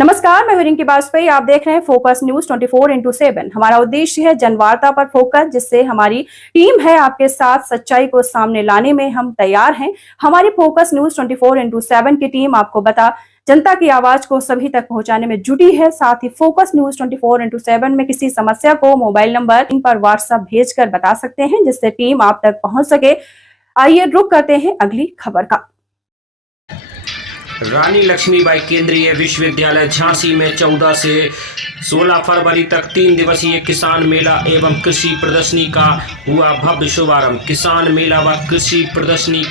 नमस्कार, मैं हूं रिंकी वाजपेयी। आप देख रहे हैं फोकस न्यूज 24x7। हमारा उद्देश्य है जनवार्ता पर फोकस, जिससे हमारी टीम है आपके साथ सच्चाई को सामने लाने में हम तैयार हैं। हमारी फोकस न्यूज 24x7 की टीम आपको बता जनता की आवाज को सभी तक पहुंचाने में जुटी है। साथ ही फोकस न्यूज 24x7 में किसी समस्या को मोबाइल नंबर इन पर व्हाट्सएप भेजकर बता सकते हैं, जिससे टीम आप तक पहुंच सके। आइए रुक करते हैं अगली खबर का। रानी लक्ष्मीबाई केंद्रीय विश्वविद्यालय झांसी में 14 से 16 फरवरी तक 3 दिवसीय किसान मेला एवं कृषि प्रदर्शनी का हुआ भव्य शुभारंभ। किसान मेला व कृषि प्रदर्शनी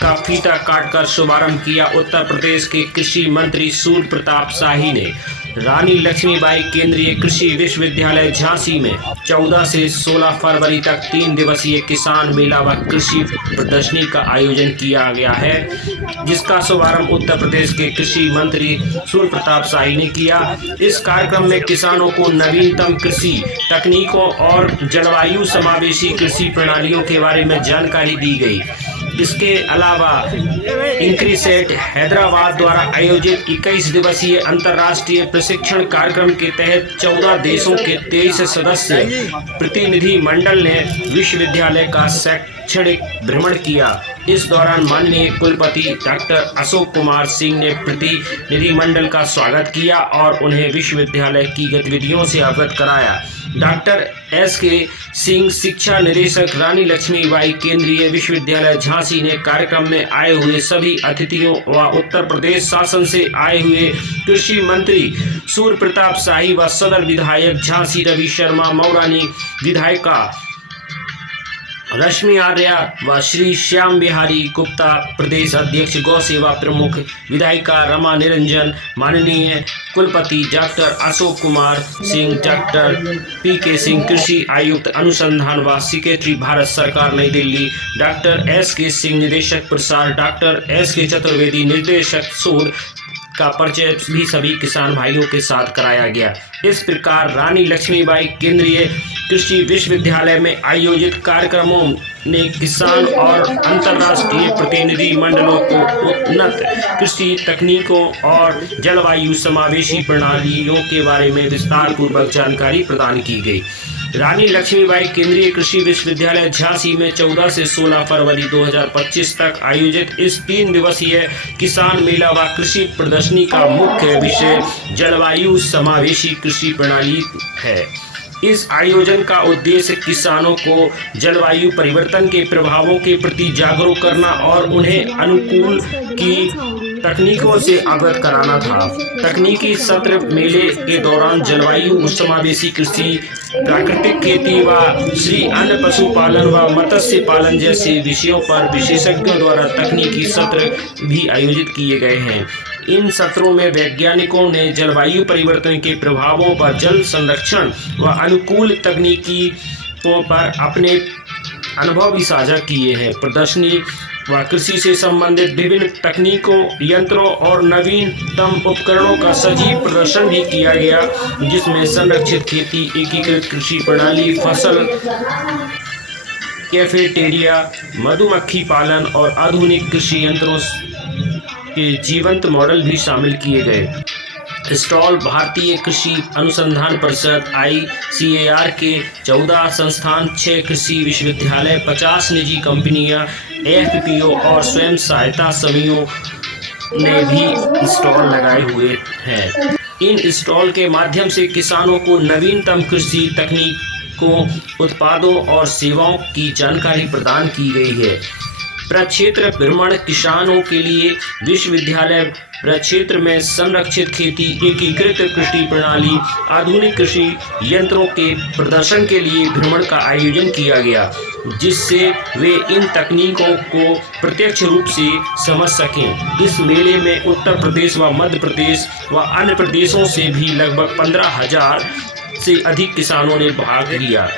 का फीता काटकर शुभारंभ किया उत्तर प्रदेश के कृषि मंत्री सूर्य प्रताप शाही ने। रानी लक्ष्मीबाई केंद्रीय कृषि विश्वविद्यालय झांसी में 14 से 16 फरवरी तक 3 दिवसीय किसान मेला व कृषि प्रदर्शनी का आयोजन किया गया है, जिसका शुभारंभ उत्तर प्रदेश के कृषि मंत्री सूर्य प्रताप शाही ने किया। इस कार्यक्रम में किसानों को नवीनतम कृषि तकनीकों और जलवायु समावेशी कृषि प्रणालियों के बारे में जानकारी दी गई। इसके अलावा इंक्रीसेट हैदराबाद द्वारा आयोजित 21 दिवसीय अंतर्राष्ट्रीय प्रशिक्षण कार्यक्रम के तहत 14 देशों के 23 सदस्य प्रतिनिधि मंडल ने विश्वविद्यालय का शैक्षणिक भ्रमण किया। इस दौरान माननीय कुलपति डॉक्टर अशोक कुमार सिंह ने प्रतिनिधि मंडल का स्वागत किया और उन्हें विश्वविद्यालय की गतिविधियों से अवगत कराया। Doctor S K. सिंह, शिक्षा निदेशक, रानी लक्ष्मीबाई केंद्रीय विश्वविद्यालय झांसी ने कार्यक्रम में आए हुए सभी अतिथियों व उत्तर प्रदेश शासन से आए हुए कृषि मंत्री सूर्य प्रताप शाही व सदर विधायक झांसी रवि शर्मा, मौरानी विधायिका रश्मि आर्या व श्री श्याम बिहारी गुप्ता, प्रदेश अध्यक्ष गौ सेवा प्रमुख विधायिका रमा निरंजन, माननीय कुलपति doctor Ashok Kumar Singh, doctor PK. Singh, कृषि आयुक्त अनुसंधान व सेक्रेटरी भारत सरकार नई दिल्ली, डॉक्टर एस.के. सिंह, निदेशक प्रसार, डॉक्टर एस.के. चतुर्वेदी, निर्देशक शोध का परिचय भी सभी किसान भाइयों के साथ कराया गया। इस प्रकार रानी लक्ष्मीबाई केंद्रीय कृषि विश्वविद्यालय में आयोजित कार्यक्रमों ने किसान और अंतर्राष्ट्रीय प्रतिनिधि मंडलों को उन्नत कृषि तकनीकों और जलवायु समावेशी प्रणालियों के बारे में विस्तार पूर्वक जानकारी प्रदान की गई। रानी लक्ष्मीबाई केंद्रीय कृषि विश्वविद्यालय झांसी में 14 से 16 फरवरी 2025 तक आयोजित इस 3 दिवसीय किसान मेला व कृषि प्रदर्शनी का मुख्य विषय जलवायु समावेशी कृषि प्रणाली है। इस आयोजन का उद्देश्य किसानों को जलवायु परिवर्तन के प्रभावों के प्रति जागरूक करना और उन्हें अनुकूल की तकनीकों से अवगत कराना था। तकनीकी सत्र मेले के दौरान जलवायु समावेशी कृषि, प्राकृतिक खेती व श्री अन्न पशुपालन व मत्स्य पालन जैसे विषयों पर विशेषज्ञों द्वारा तकनीकी सत्र भी आयोजित किए गए हैं। इन सत्रों में वैज्ञानिकों ने जलवायु परिवर्तन के प्रभावों पर जल संरक्षण व अनुकूल तकनीकों पर अपने अनुभव भी साझा किए हैं। प्रदर्शनी व कृषि से संबंधित विभिन्न तकनीकों, यंत्रों और नवीनतम उपकरणों का सजीव प्रदर्शन भी किया गया, जिसमें संरक्षित खेती, एकीकृत कृषि प्रणाली, फसल कैफेटेरिया, मधुमक्खी पालन और आधुनिक कृषि यंत्रों के जीवंत मॉडल भी शामिल किए गए। स्टॉल भारतीय कृषि अनुसंधान परिषद ICAR के 14 संस्थान, 6 कृषि विश्वविद्यालय, 50 निजी कंपनियां, FPO और स्वयं सहायता समूहों ने भी स्टॉल लगाए हुए हैं। इन स्टॉल के माध्यम से किसानों को नवीनतम कृषि तकनीकों, उत्पादों और सेवाओं की जानकारी प्रदान की गई है। प्रक्षेत्र भ्रमण किसानों के लिए विश्वविद्यालय प्रक्षेत्र में संरक्षित खेती, एकीकृत कृषि प्रणाली, आधुनिक कृषि यंत्रों के प्रदर्शन के लिए भ्रमण का आयोजन किया गया, जिससे वे इन तकनीकों को प्रत्यक्ष रूप से समझ सकें। इस मेले में उत्तर प्रदेश व मध्य प्रदेश व अन्य प्रदेशों से भी लगभग 15,000 से अधिक किसानों ने भाग लिया।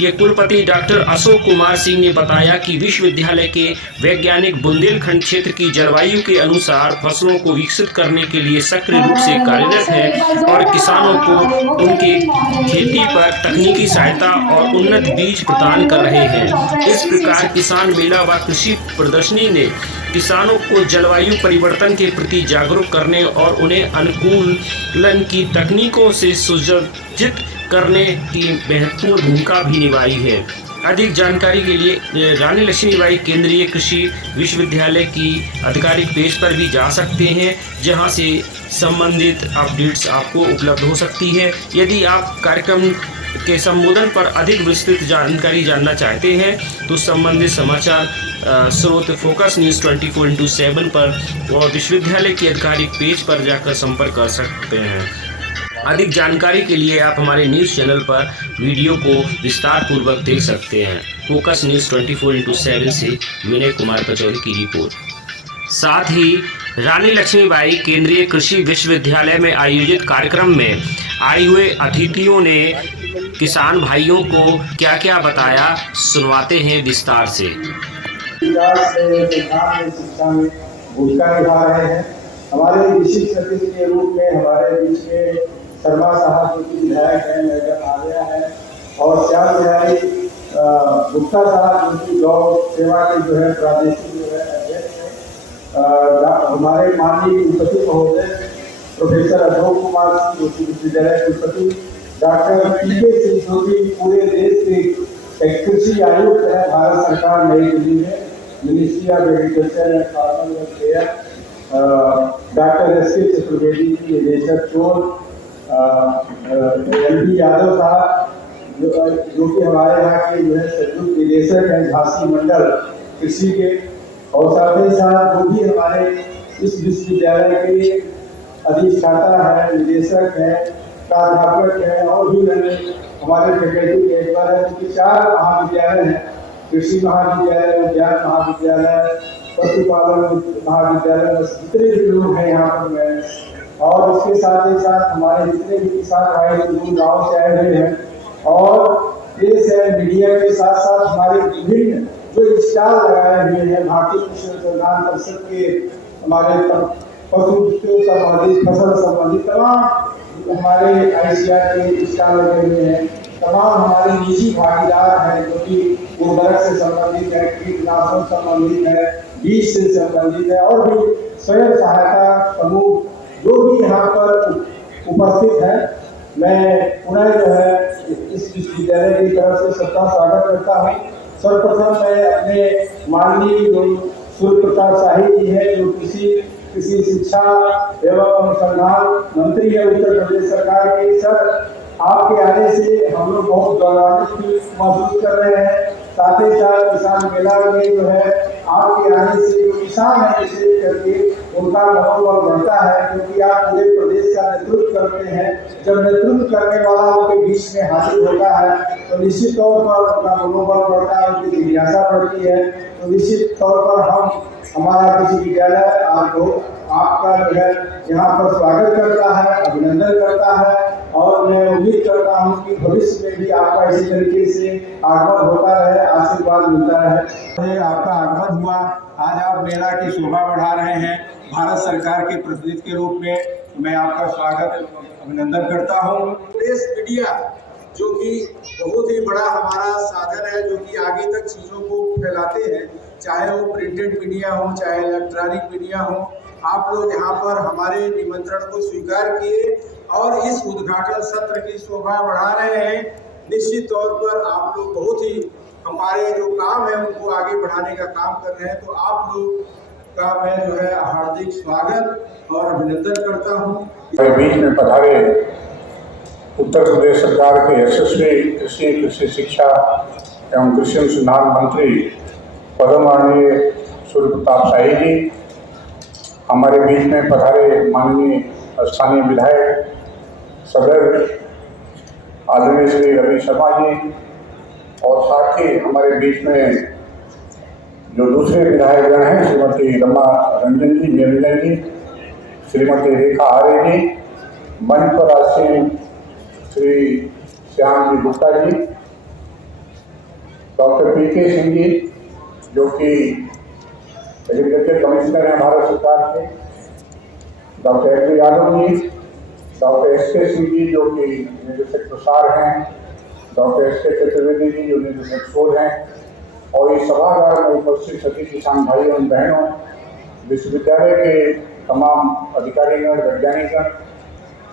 ये कुलपति डॉक्टर अशोक कुमार सिंह ने बताया कि विश्वविद्यालय के वैज्ञानिक बुंदेलखंड क्षेत्र की जलवायु के अनुसार फसलों को विकसित करने के लिए सक्रिय रूप से कार्यरत है और किसानों को उनके खेती पर तकनीकी सहायता और उन्नत बीज प्रदान कर रहे हैं। इस प्रकार किसान मेला व कृषि प्रदर्शनी ने किसानों को जलवायु परिवर्तन के प्रति जागरूक करने और उन्हें अनुकूलन की तकनीकों से सुसज्जित करने की महत्वपूर्ण भूमिका भी निभाई है। अधिक जानकारी के लिए रानी लक्ष्मीबाई केंद्रीय कृषि विश्वविद्यालय की आधिकारिक पेज पर भी जा सकते हैं, जहां से संबंधित अपडेट्स आपको उपलब्ध हो सकती है। यदि आप कार्यक्रम के संबोधन पर अधिक विस्तृत जानकारी जानना चाहते हैं तो संबंधित समाचार स्रोत फोकस न्यूज़ 24/7 पर और विश्वविद्यालय की आधिकारिक पेज पर जाकर संपर्क कर सकते हैं। अधिक जानकारी के लिए आप हमारे न्यूज़ चैनल पर वीडियो को विस्तार पूर्वक देख सकते हैं। फोकस न्यूज़ 24/7 से विनय कुमार पचौरी की रिपोर्ट। साथ ही रानी लक्ष्मीबाई केंद्रीय कृषि विश्वविद्यालय में आयोजित कार्यक्रम में आए हुए अतिथियों ने किसान भाइयों को क्या क्या बताया, सुनवाते हैं विस्तार से। शिक्षा में भूमिका निभा रहे हैं। हमारे विशिष्ट अतिथि के रूप में हमारे बीच में शर्मा साहब जो कि विधायक हैं, मैडम आलिया है, और श्याम बिहारी गुप्ता साहब जो कि गौ सेवा के जो है प्रादेशिक जो है अध्यक्ष हैं। हमारे माननीय कुलपति महोदय प्रोफेसर अशोक कुमार सिंह जो कि विश्वविद्यालय कुलपति, डॉक्टर पीके सिंह जो कि पूरे देश के कृषि आयुक्त है भारत सरकार नई दिल्ली में, ministry of agriculture and farmer welfare, doctor S K. Chaturvedi की निदेशक चोर, एल.बी. यादव साहब जो कि हमारे यहाँ के जो है संयुक्त निदेशक हैं झांसी मंडल कृषि के, और साथ ही साथ जो भी हमारे इस विश्वविद्यालय के अधिष्ठाता है, निदेशक है, प्राध्यापक है और भी हमारे फैकल्टी मेंबर है, क्योंकि 4 महाविद्यालय हैं, कृषि महाविद्यालय, उद्यान महाविद्यालय, पशुपालन महाविद्यालय, जितने भी लोग हैं यहाँ पर मैं, और इसके साथ ही साथ हमारे जितने भी किसान भाई जो गाँव से आए हुए हैं, और देश है मीडिया के साथ साथ हमारे विभिन्न जो स्टॉल लगाए हुए हैं भारतीय कृषि अनुसंधान परिषद के, हमारे पशु से संबंधित, फसल संबंधित तमाम हमारे ICR के स्टॉल लगे हुए हैं, तमाम हमारे निजी भागीदार हैं जो कि उर्वरक से संबंधित है, कीटनाशक संबंधित है, बीज से संबंधित है, और भी स्वयं सहायता समूह जो भी यहाँ पर उपस्थित है। मैं पुनः जो है इस विश्वविद्यालय की तरफ से सबका स्वागत करता हूँ। सर्वप्रथम मैं अपने माननीय जो सूर्य प्रताप शाही जी है जो कृषि शिक्षा एवं अनुसंधान मंत्री है उत्तर प्रदेश सरकार के, सर आपके आने से हम लोग बहुत गौरवान्वित महसूस कर रहे हैं। साथ ही साथ किसान मेला में जो है आपके आने से जो किसान है विशेष करके उनका मनोबल बढ़ता है, क्योंकि आप पूरे प्रदेश का नेतृत्व करते हैं। जब नेतृत्व करने वाला उनके बीच में हाजिर होता है तो निश्चित तौर पर उनका मनोबल बढ़ता है, उनकी जिज्ञासा बढ़ती है। तो निश्चित तौर पर हमारा कृषि विद्यालय आपका जो है यहाँ पर स्वागत करता है, अभिनंदन करता है, और मैं उम्मीद करता हूँ कि भविष्य में भी आपका इसी तरीके से आगमन होता रहे, आशीर्वाद मिलता रहे। आपका आगमन हुआ, आज आप मेला की शोभा बढ़ा रहे हैं। भारत सरकार के प्रतिनिधि के रूप में मैं आपका स्वागत अभिनंदन करता हूँ। प्रेस मीडिया जो कि बहुत ही बड़ा हमारा साधन है, जो कि आगे तक चीज़ों को फैलाते हैं, चाहे वो प्रिंटेड मीडिया हो चाहे इलेक्ट्रॉनिक मीडिया हो। आप लोग यहाँ पर हमारे निमंत्रण को स्वीकार किए और इस उद्घाटन सत्र की शोभा बढ़ा रहे हैं। निश्चित तौर पर आप लोग बहुत ही हमारे जो काम है उनको आगे बढ़ाने का काम कर रहे हैं, तो आप लोग का मैं जो है हार्दिक स्वागत और अभिनंदन करता हूँ। बीच में पधारे उत्तर प्रदेश सरकार के यशस्वी कृषि शिक्षा एवं कृषि अनुसंधान मंत्री परम आदरणीय सूर्य प्रताप शाही जी, हमारे बीच में पधारे माननीय स्थानीय विधायक सदर आदरणीय श्री रवि शर्मा जी, और साथ ही हमारे बीच में जो दूसरे विधायकगण हैं श्रीमती रमा रंजन जी, निरंजन जी, श्रीमती रेखा आर्य जी, मंच पर आसीन श्री श्याम जी गुप्ता जी, डॉक्टर पीके सिंह जी जो कि एग्रीकल्चर कमिश्नर हैं भारत सरकार के, doctor S Yadav ji, doctor S K. Singh ji जो कि निदेशक प्रसार हैं, डॉक्टर एस.के. चतुर्वेदी जी जो निदेशक शोध हैं, और इस सभागार में उपस्थित सभी किसान भाइयों और बहनों, विश्वविद्यालय के तमाम अधिकारीगण, वैज्ञानिकगण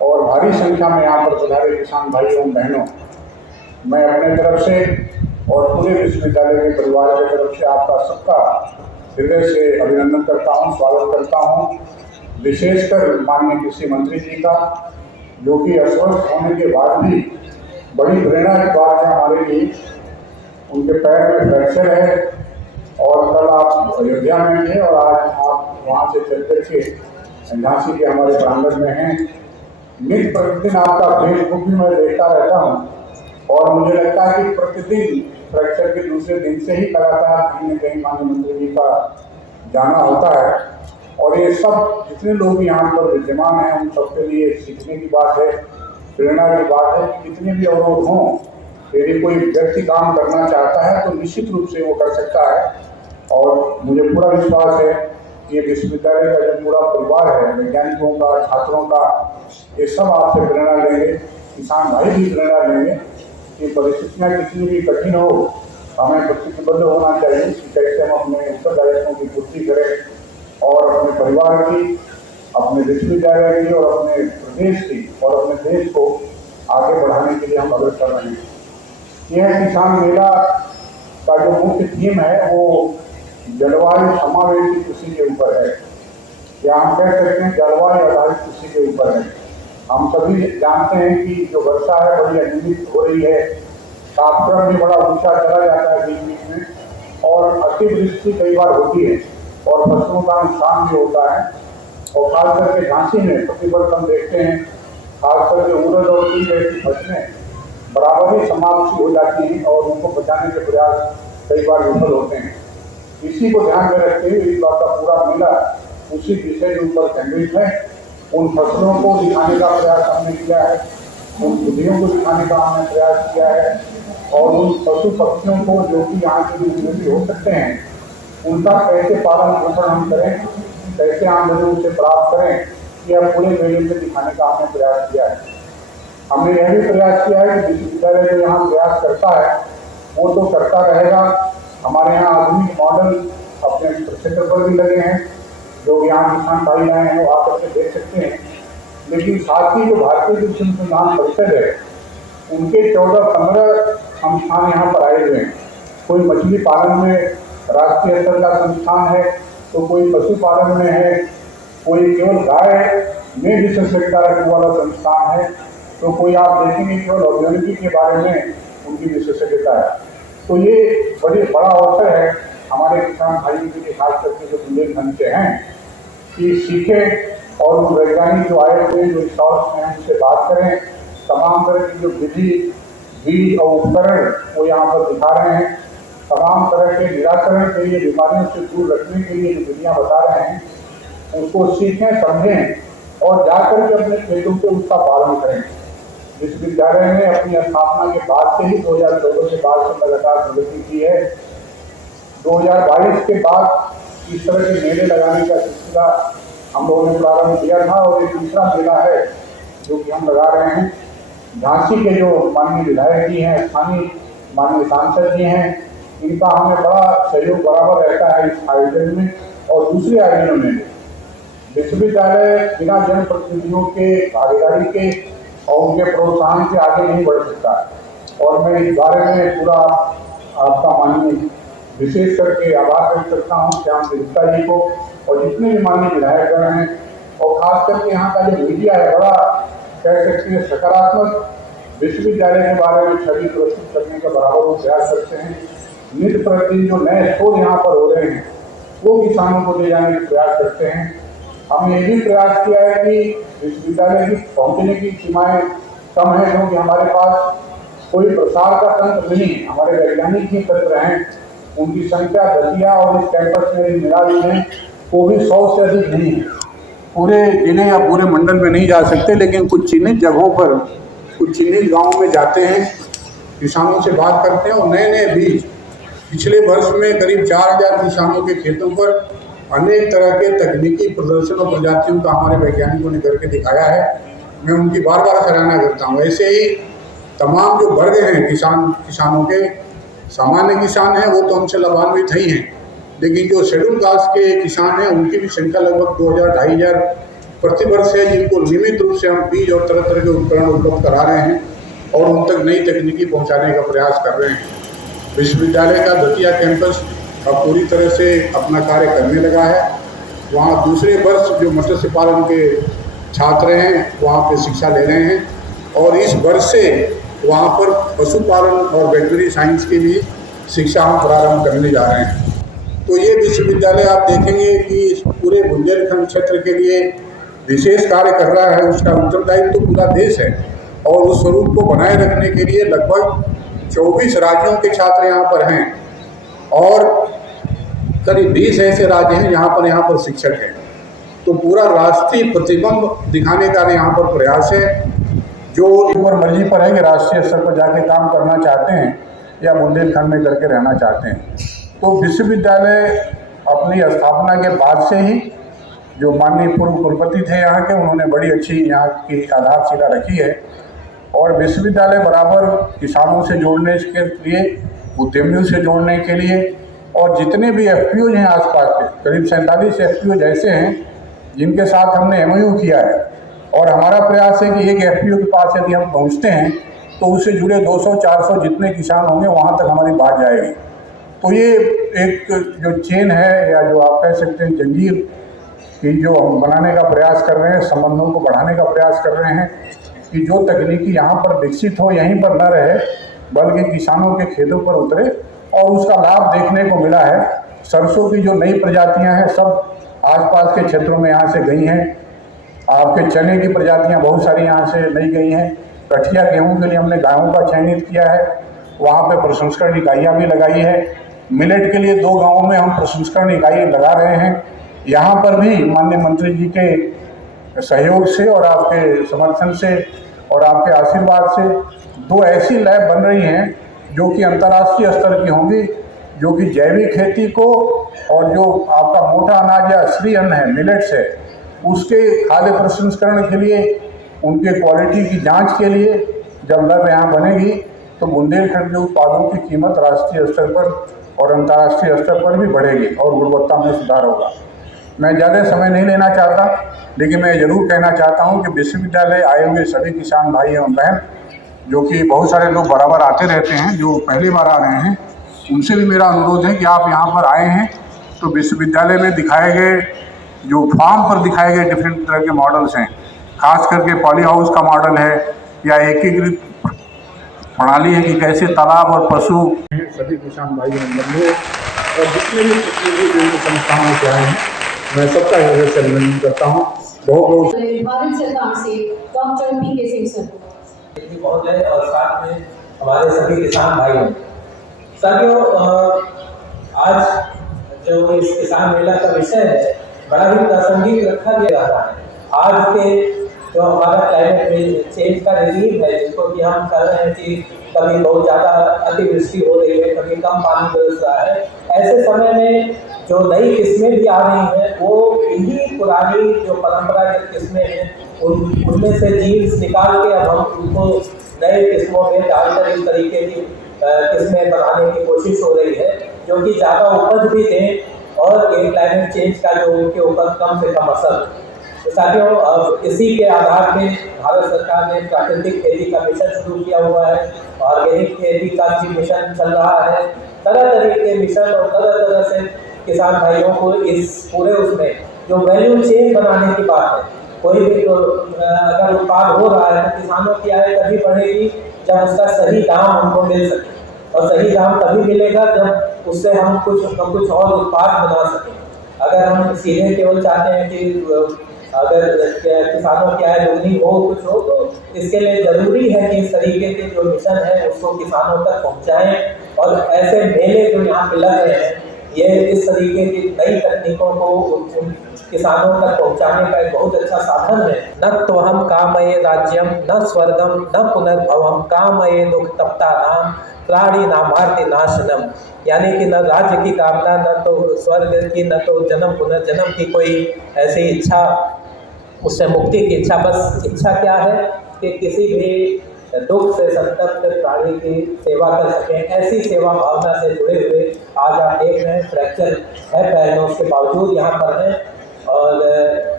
और भारी संख्या में यहाँ पर पधारे किसान भाइयों और बहनों, मैं अपने तरफ से और पूरे विश्वविद्यालय के परिवार की तरफ से आपका सबका हृदय से अभिनंदन करता हूँ, स्वागत करता हूँ। विशेषकर माननीय कृषि मंत्री जी का, जो कि अस्वस्थ होने के बाद भी बड़ी प्रेरणा की बात है हमारे लिए। उनके पैर में फ्रैक्चर है और कल आप अयोध्या में थे और आज आप वहाँ से चल कर के झांसी के हमारे प्रांगण में हैं। नित्य प्रतिदिन आपका फेसबुक भी मैं देखता रहता हूँ और मुझे लगता है कि प्रतिदिन फ्रैक्चर के दूसरे दिन से ही लगातार कहीं न कहीं माननीय मंत्री जी का जाना होता है। और ये सब जितने लोग यहाँ पर विद्यमान हैं उन सबके लिए सीखने की बात है, प्रेरणा की बात है कि कितने भी अवरोध हों, यदि कोई व्यक्ति काम करना चाहता है तो निश्चित रूप से वो कर सकता है। और मुझे पूरा विश्वास है कि ये विश्वविद्यालय का जो पूरा परिवार है, वैज्ञानिकों का, छात्रों का, ये सब आपसे प्रेरणा लेंगे, किसान भाई भी प्रेरणा लेंगे कि परिस्थितियाँ कितनी भी कठिन हो, हमें प्रतिबद्ध होना चाहिए कि कैसे हम अपने उत्तरदायित्वों की पूर्ति करें और अपने परिवार की, अपने विश्वविद्यालय की और अपने प्रदेश की और अपने देश को आगे बढ़ाने के लिए हम अग्रसर रहे हैं। यह किसान मेला का जो मुख्य थीम है वो जलवायु समावेशी कृषि के ऊपर है, या हम कह सकते हैं जलवायु आधारित कृषि के ऊपर है। हम सभी जानते हैं कि जो वर्षा है बड़ी अनियमित हो रही है, तापक्रम भी बड़ा ऊंचा चला जाता है बीच बीच में और अतिवृष्टि कई बार होती है और फसलों का नुकसान भी होता है। और खास करके झांसी में प्रतिवर्ष हम देखते हैं, खास करके उड़द और तिल जैसी फसलें बराबर ही समाप्त हो जाती हैं और उनको बचाने के प्रयास कई बार विफल होते हैं। इसी को ध्यान में रखते हुए इस बार का पूरा मेला उसी विषय के ऊपर केंद्रित है। उन फसलों को दिखाने का प्रयास हमने किया है, उन बुद्धियों को दिखाने का हमने प्रयास किया है और उन पशु पक्षियों को जो कि यहाँ के उपयोगी हो सकते हैं उनका कैसे पालन पोषण हम करें, कैसे आमदनी उसे प्राप्त करें, यह पूरे मेले में दिखाने का हमने प्रयास किया है। हमने यह भी प्रयास किया है कि विश्वविद्यालय जो यहाँ प्रयास करता है वो तो करता रहेगा। हमारे यहाँ आधुनिक मॉडल अपने क्षेत्र पर भी लगे हैं, जो यहाँ किसान भाई आए हैं वो आकर के देख सकते हैं। लेकिन साथ ही जो भारतीय कृषि अनुसंधान परिषद है उनके 14-15 संस्थान यहाँ पर आए हुए हैं। कोई मछली पालन में राष्ट्रीय स्तर का संस्थान है, तो कोई पशुपालन में है, कोई केवल गाय में विशेषज्ञता रखने वाला संस्थान है, तो कोई आप देखेंगे केवल औद्योगिकी के बारे में उनकी विशेषज्ञता है। तो ये बड़ा अवसर है हमारे किसान भाइयों के लिए, खास करके जो बुंदेलखंड से हैं, कि सीखें और उन वैज्ञानिक जो आए थे, जो स्टॉल्स हैं, उनसे बात करें। तमाम तरह की जो विधि, बीज और उपकरण वो यहाँ पर दिखा रहे हैं। तमाम तरह के निराकरण के लिए, बीमारियों से दूर रखने के लिए जो विधियाँ बता रहे हैं उसको सीखें, समझें और जाकर के अपने खेतों से उसका पालन करें। विश्वविद्यालय ने अपनी स्थापना के बाद से ही 2014 के बाद से लगातार प्रगति की है। 2022 के बाद इस तरह के मेले लगाने का सिलसिला हम लोगों ने प्रारंभ किया था और ये दूसरा मेला है जो कि हम लगा रहे हैं। झांसी के जो माननीय विधायक जी हैं, स्थानीय माननीय सांसद जी हैं, इनका हमें बड़ा सहयोग बराबर रहता है इस आयोजन में और दूसरे आयोजनों में। विश्वविद्यालय बिना जनप्रतिनिधियों के भागीदारी के और उनके प्रोत्साहन से आगे नहीं बढ़ सकता। और मैं इस बारे में पूरा आपका माननीय विशेष करके आभार व्यक्त करता हूँ श्याम गुप्ता जी को और जितने भी माननीय विधायकगण हैं और खास करके यहाँ का जो मीडिया है, बड़ा कह सकते हैं सकारात्मक विश्वविद्यालय के बारे में छवि प्रस्तुत करने का बराबर वो प्रयास करते हैं। नित्य प्रतिदिन जो नए शोध यहाँ पर हो रहे हैं वो किसानों को ले जाने का प्रयास करते हैं। हमने ये भी प्रयास किया है कि विश्वविद्यालय की पहुँचने की सीमाएँ कम हैं, क्योंकि हमारे पास कोई प्रसार का तंत्र नहीं है। हमारे वैज्ञानिक ही तंत्र हैं, उनकी संख्या दतिया और इस कैंपस में मिला दी है वो भी 100 से अधिक नहीं है। पूरे जिले या पूरे मंडल में नहीं जा सकते, लेकिन कुछ चिन्हित जगहों पर कुछ चिन्हित गाँव में जाते हैं, किसानों से बात करते हैं और नए नए बीज, पिछले वर्ष में करीब 4000 किसानों के खेतों पर अनेक तरह के तकनीकी प्रदर्शन और प्रजातियों का हमारे वैज्ञानिकों ने करके दिखाया है। मैं उनकी बार बार सराहना करता हूँ। ऐसे ही तमाम जो वर्ग हैं किसानों के, सामान्य किसान हैं वो तो हमसे लाभान्वित ही हैं, लेकिन जो शेड्यूल कास्ट के किसान हैं उनकी भी संख्या लगभग 2000-2500 प्रति वर्ष है, जिनको नियमित रूप से हम बीज और तरह तरह के उपकरण उपलब्ध करा रहे हैं और उन तक नई तकनीकी पहुँचाने का प्रयास कर रहे हैं। विश्वविद्यालय का दतिया कैंपस अब पूरी तरह से अपना कार्य करने लगा है। वहाँ दूसरे वर्ष जो मत्स्य पालन के छात्र हैं वहाँ पे शिक्षा ले रहे हैं और इस वर्ष से वहाँ पर पशुपालन और वेटनरी साइंस की भी शिक्षा हम प्रारंभ करने जा रहे हैं। तो ये विश्वविद्यालय आप देखेंगे कि इस पूरे बुंदेलखंड क्षेत्र के लिए विशेष कार्य कर रहा है। उसका उत्तरदायित्व तो पूरा देश है और उस स्वरूप को बनाए रखने के लिए लगभग 24 राज्यों के छात्र यहाँ पर हैं और करीब 20 ऐसे राज्य हैं यहाँ पर शिक्षक हैं। तो पूरा राष्ट्रीय प्रतिबंध दिखाने का यहाँ पर प्रयास है। जो ऊपर मर्जी पर है कि राष्ट्रीय स्तर पर जाके काम करना चाहते हैं या बुंदेलखंड में करके रहना चाहते हैं। तो विश्वविद्यालय अपनी स्थापना के बाद से ही जो माननीय पूर्व कुलपति थे यहाँ के, उन्होंने बड़ी अच्छी यहाँ की आधारशिला रखी है और विश्वविद्यालय बराबर किसानों से जोड़ने के लिए, उद्यमियों से जोड़ने के लिए और जितने भी FPOs हैं आसपास के, करीब 47 FPOs ऐसे हैं जिनके साथ हमने MOU किया है और हमारा प्रयास है कि एक FPO के पास यदि हम पहुँचते हैं तो उससे जुड़े 200-400 जितने किसान होंगे वहाँ तक हमारी बात जाएगी। तो ये एक जो चेन है या जो आप कह सकते हैं जंजीर की जो हम बनाने का प्रयास कर रहे हैं, संबंधों को बढ़ाने का प्रयास कर रहे हैं कि जो तकनीकी यहाँ पर विकसित हो यहीं पर न रहे बल्कि किसानों के खेतों पर उतरे और उसका लाभ देखने को मिला है। सरसों की जो नई प्रजातियाँ हैं सब आसपास के क्षेत्रों में यहाँ से गई हैं। आपके चने की प्रजातियाँ बहुत सारी यहाँ से नई गई हैं। कठिया गेहूँ के लिए हमने गायों का चयनित किया है, वहाँ पे प्रसंस्करण इकाइयाँ भी लगाई है। मिलेट के लिए 2 गाँवों में हम प्रसंस्करण इकाई लगा रहे हैं। यहाँ पर भी माननीय मंत्री जी के सहयोग से और आपके समर्थन से और आपके आशीर्वाद से 2 ऐसी लैब बन रही हैं जो कि अंतर्राष्ट्रीय स्तर की होंगी, जो कि जैविक खेती को और जो आपका मोटा अनाज या श्री अन्न है, मिलेट्स है, उसके खाद्य प्रसंस्करण के लिए, उनके क्वालिटी की जांच के लिए जब लैब यहाँ बनेगी तो बुंदेलखंड के उत्पादों की कीमत राष्ट्रीय स्तर पर और अंतर्राष्ट्रीय स्तर पर भी बढ़ेगी और गुणवत्ता में सुधार होगा। मैं ज़्यादा समय नहीं लेना चाहता, लेकिन मैं ज़रूर कहना चाहता हूँ कि विश्वविद्यालय आए हुए सभी किसान भाई एवं बहन, जो कि बहुत सारे लोग बराबर आते रहते हैं, जो पहली बार आ रहे हैं, उनसे भी मेरा अनुरोध है कि आप यहाँ पर आए हैं तो विश्वविद्यालय में दिखाए गए जो फार्म पर दिखाए गए डिफरेंट तरह के मॉडल्स हैं, खास करके पॉली हाउस का मॉडल है या एकीकृत प्रणाली है कि कैसे तालाब और पशु, सभी किसान भाई बंधु और जितने भी प्रतिनिधि संस्थाओं से आए हैं मैं सबका हृदय से अभिनंदन करता हूँ। बहुत भारत सरकार से डॉक्टर PK सिंह सर महोदय और साथ में हमारे सभी किसान भाई हैं। साथियों, आज जो इस किसान मेला का विषय है बड़ा ही प्रासंगिक रखा गया है। आज के जो हमारा क्लाइमेट चेंज का रिलीफ है, जिसको कि हम कर रहे हैं कि कभी बहुत ज़्यादा अतिवृष्टि हो रही है, कभी कम पानी बरस रहा है, ऐसे समय में जो नई किस्में भी आ रही हैं वो इन्हीं पुरानी जो परंपरागत किस्में हैं उनमें से जीन्स निकाल के अब हम उनको नए किस्मों में डालकर इस तरीके की किस्में बनाने की कोशिश हो रही है, जो कि ज़्यादा उपज भी दें और ये क्लाइमेट चेंज का जो उनके ऊपर कम से कम असर। तो साथियों, अब इसी के आधार पे भारत सरकार ने प्राकृतिक खेती का मिशन शुरू किया हुआ है, ऑर्गेनिक खेती का भी मिशन चल रहा है। तरह तरह के मिशन और तरह तरह से किसान भाइयों को इस पूरे उसमें जो वैल्यू चेन बनाने की बात है, कोई भी तो अगर उत्पाद हो रहा है तो किसानों की आय तभी बढ़ेगी जब उसका सही दाम उनको मिल सके, और सही दाम तभी मिलेगा जब उससे हम कुछ और उत्पाद बना सकें। अगर हम सीधे केवल चाहते हैं कि अगर किसानों की आय दोगुनी हो, कुछ हो, तो इसके लिए जरूरी है कि इस तरीके के जो मिशन है उसको किसानों तक पहुंचाएं और ऐसे मेले जो यहाँ पे लग रहे हैं ये इस तरीके की नई तकनीकों को किसानों तक पहुंचाने का एक बहुत अच्छा साधन है। न तो हम कामये राज्यम न स्वर्गम न पुनर्भवम कामये दुख तप्ता नाम प्राणी नामार्ति नाशनम, यानी कि न राज्य की कामना, न तो स्वर्ग की, न तो जन्म पुनर्जन्म की कोई ऐसी इच्छा, उससे मुक्ति की इच्छा। बस इच्छा क्या है कि किसी भी दुख से संतप्त प्राणी की सेवा कर सकें। ऐसी सेवा भावना से जुड़े हुए आज आप देख रहे हैं फ्रैक्चर है पैर में, उसके बावजूद यहाँ पर हैं और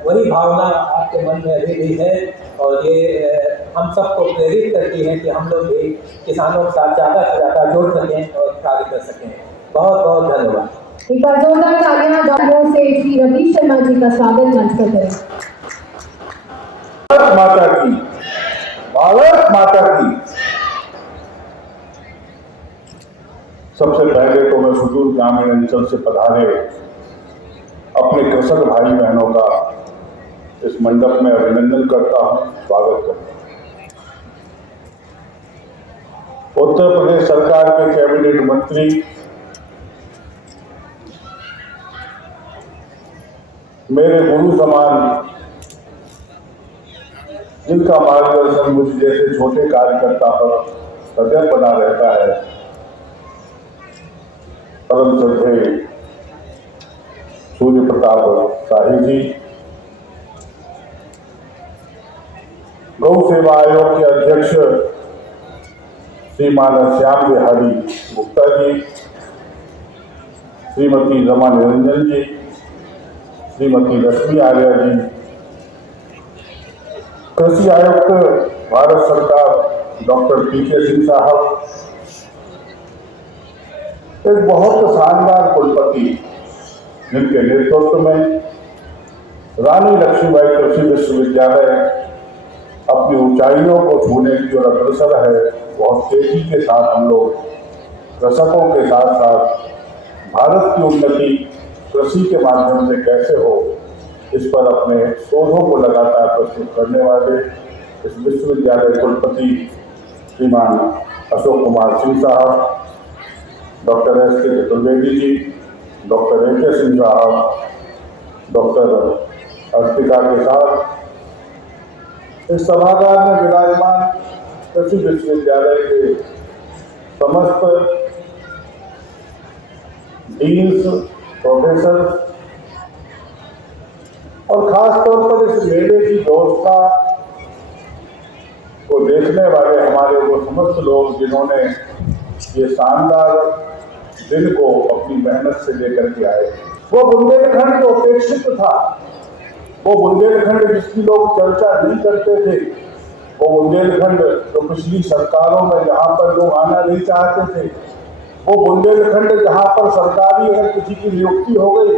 वही भावना आपके मन में अभी भी है और ये हम सबको प्रेरित करती है कि हम लोग भी किसानों के साथ ज़्यादा से ज़्यादा जुड़ सकें और कार्य कर सकें। बहुत बहुत धन्यवाद। एक बार जोरदार तालियां डॉक्टर से श्री रवि शर्मा जी का स्वागत मंच पर करें। भारत माता की, भारत माता की। सबसे पहले तो मैं सुदूर ग्रामीण अंचल से पधारे अपने कृषक भाई बहनों का इस मंडप में अभिनंदन करता हूं, स्वागत करता हूं। उत्तर प्रदेश सरकार के कैबिनेट मंत्री मेरे गुरु समान, जिनका मार्गदर्शन मुझ जैसे छोटे कार्यकर्ता पर सदैव बना रहता है, परम श्रद्धेय सूर्य प्रताप शाही जी, गौ सेवा आयोग के अध्यक्ष श्रीमान श्याम बिहारी गुप्ता जी, श्रीमती रमा निरंजन जी, श्रीमती रश्मि आर्या जी, कृषि आयुक्त भारत सरकार डॉक्टर पीके सिंह साहब, एक बहुत शानदार कुलपति जिनके नेतृत्व में रानी लक्ष्मीबाई कृषि विश्वविद्यालय अपनी ऊंचाइयों को छूने की ओर अग्रसर है। बहुत तेजी के साथ हम लोग कृषकों के साथ साथ भारत की उन्नति कृषि के माध्यम से कैसे हो, इस पर अपने शोधों को लगातार प्रस्तुत करने वाले इस विश्वविद्यालय कुलपति श्रीमान अशोक कुमार सिंह साहब, doctor S K. Chaturvedi ji, doctor A K. Singh साहब, डॉक्टर अर्पिता के साथ इस सभागार में विराजमान कृषि विश्वविद्यालय के समस्त डीन्स, प्रोफेसर और खास तौर पर इस मेले की व्यवस्था को देखने वाले हमारे वो समस्त लोग जिन्होंने ये शानदार दिन को अपनी मेहनत से लेकर के आए। वो बुंदेलखंड जो अपेक्षित था, वो बुंदेलखंड जिसकी लोग चर्चा नहीं करते थे, वो बुंदेलखंड जो पिछली सरकारों में जहाँ पर लोग आना नहीं चाहते थे, वो बुंदेलखंड जहाँ पर सरकारी अगर किसी की नियुक्ति हो गई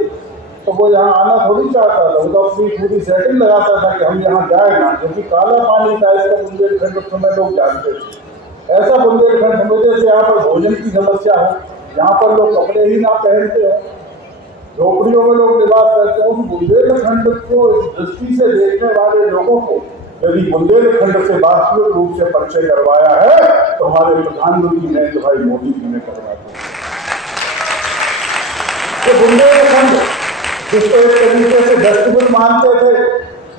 तो वो यहाँ आना थोड़ी चाहता था, वो तो अपनी पूरी सेटिंग लगाता था कि हम यहाँ जाए ना, क्योंकि काला पानी था इसका बुंदेलखंड उस समय लोग जानते थे। ऐसा बुंदेलखंड समझे से यहाँ पर भोजन की समस्या हो, यहाँ पर लोग कपड़े ही ना पहनते हैं, झोपड़ियों में लोग निवास करते हैं। उस बुंदेलखंड को इस दृष्टि से देखने वाले लोगों को यदि बुंदेलखंड से वास्तविक रूप से परिचय करवाया है तो हमारे प्रधानमंत्री नरेंद्र भाई मोदी जी ने करवाया। तो बुंदेलखंड जिसको एक तरीके से डस्टबिन मानते थे,